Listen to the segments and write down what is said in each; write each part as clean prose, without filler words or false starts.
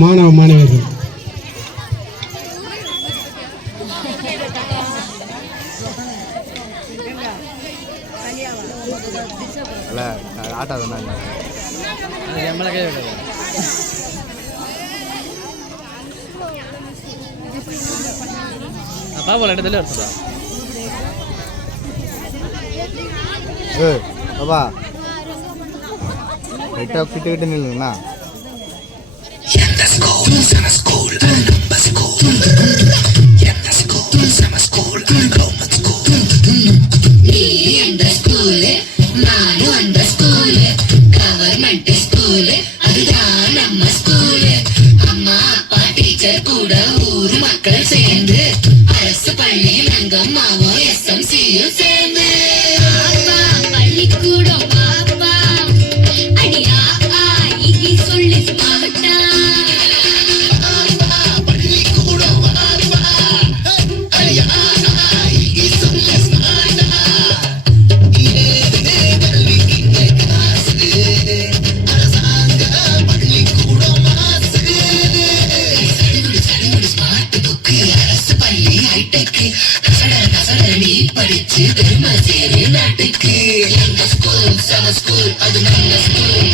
மாணவ மாணவர்கள் பாபா லைட்டாக கிட்ட கிட்ட நில்லுங்கண்ணா. கூட ஊர் மக்கள் சேர்ந்து அரசு பள்ளியில் அங்கம்மாவும் SMCயும் சேர்ந்து பள்ளிக்கூடம் பாப்பா அடியா இகி சொல்லி மாட்டா பள்ளிக்கூடம் பாப்பா அடியா இகி சொல்லி மாட்டா கல்விக்கு காசு அரசாங்க பள்ளிக்கூடம் மாசு அரசு பள்ளி ஹைடெக்கு நீ படிச்சு பெருமை சேரு நாட்டுக்கு. எங்க ஸ்கூல் சம ஸ்கூல் அது நல்ல ஸ்கூல்.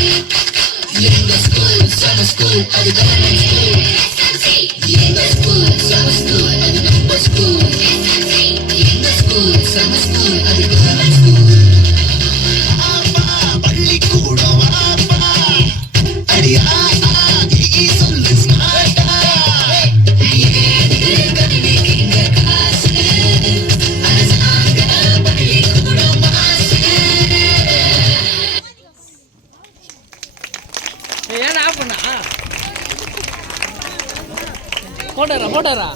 எங்க ஸ்கூல் சம ஸ்கூல் அது கவர்மெண்ட் ஸ்கூல். எங்க ஸ்கூல் சம ஸ்கூல் அது நம்ம ஸ்கூல். எங்க ஸ்கூல் சம ஸ்கூல் அது கவர்மெண்ட் ஸ்கூல். பள்ளிக்கூடம் அடியா சொல்லு ஸ்மார்ட்டா போட்டாரா